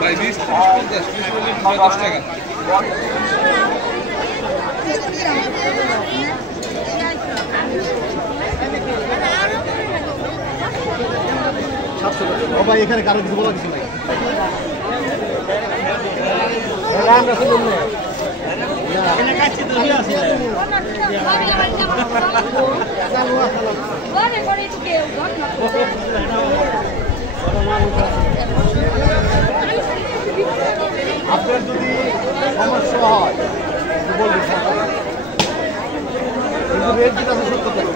ভাই 20 30 50 10 টাকা। ভাই এখানে কারো কিছু বলা কিছু নাই। আপনার যদি সমস্যা হয় বলবেন, কিন্তু রেট যেটা আছে সত্য টাকা।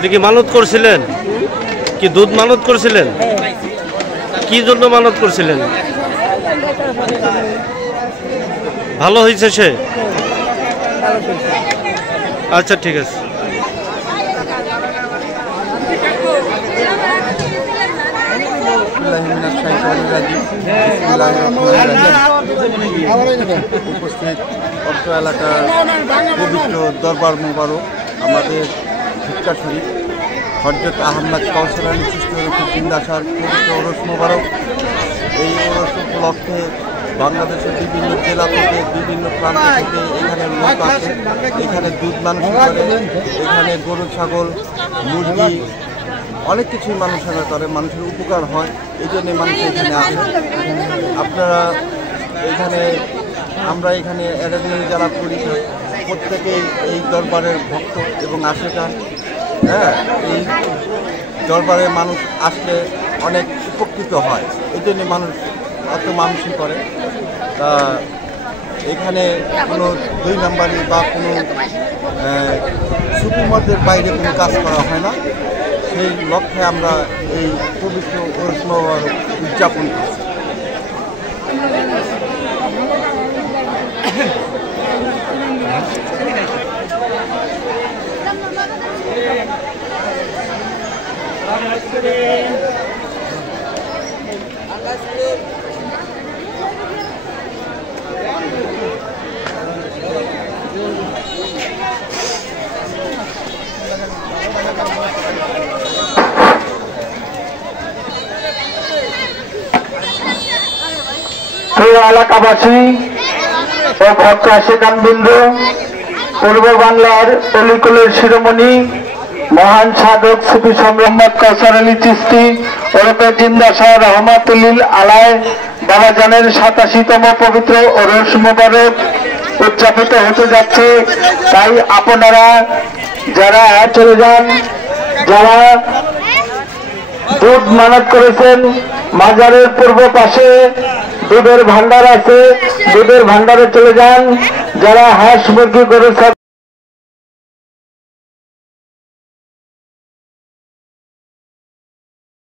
তো কি মানত করছিলেন? কি দুধ মানত করছিলেন? কি জন্য মানত করছিলেন? ভালো হয়েছে সে? আচ্ছা ঠিক আছে। উপস্থিত অর্থ এলাকার পবিত্র দরবার মোবারক আমাদের ভিক্ষা শরীফ হযরত আহমদ কাউসার আলী চিশতী জিন্দাসার পবিত্র ওরস মোবারক। এই ওরস উপলক্ষে বাংলাদেশের বিভিন্ন জেলা থেকে বিভিন্ন প্রান্ত থেকে এখানে লোক আসে, এখানে দুধ মানুষ করে, এখানে গরু ছাগল মুরগি অনেক কিছুই মানুষেরা করে, মানুষের উপকার হয়, এই জন্য মানুষ এখানে আসে। আপনারা এখানে আমরা এখানে অ্যারেঞ্জমেন্ট যারা করি প্রত্যেকেই এই দরবারের ভক্ত এবং আশেকা। হ্যাঁ, এই দরবারে মানুষ আসলে অনেক উপকৃত হয়, এই জন্য মানুষ অত মানুষই করে। তা এখানে কোনো দুই নাম্বারি বা কোনো সুকুমারদের বাইরে কোনো কাজ করা হয় না, সেই লক্ষ্যে আমরা এই পবিত্র ওরস মোবারক উদযাপন করছি। এলাকাবাসী ও ভক্ত আশিকানবৃন্দ, পূর্ব বাংলার অলিকুলের শিরোমণি মহান সাধক সুফি সম্রাট কাউসার আলী চিশতী ওরফে জিন্দাসাহ রহমাতুল্লিল আলাইহ বাবাজানের 87তম পবিত্র ওরস মোবারক উদযাপিত হতে যাচ্ছে। তাই আপনারা যারা চলে যান, যারা দুধ মানত করেছেন, মাজারের পূর্ব পাশে দুধের ভান্ডার আছে, দুধের ভান্ডারে চলে যান। যারা হাঁস মুরগি গরু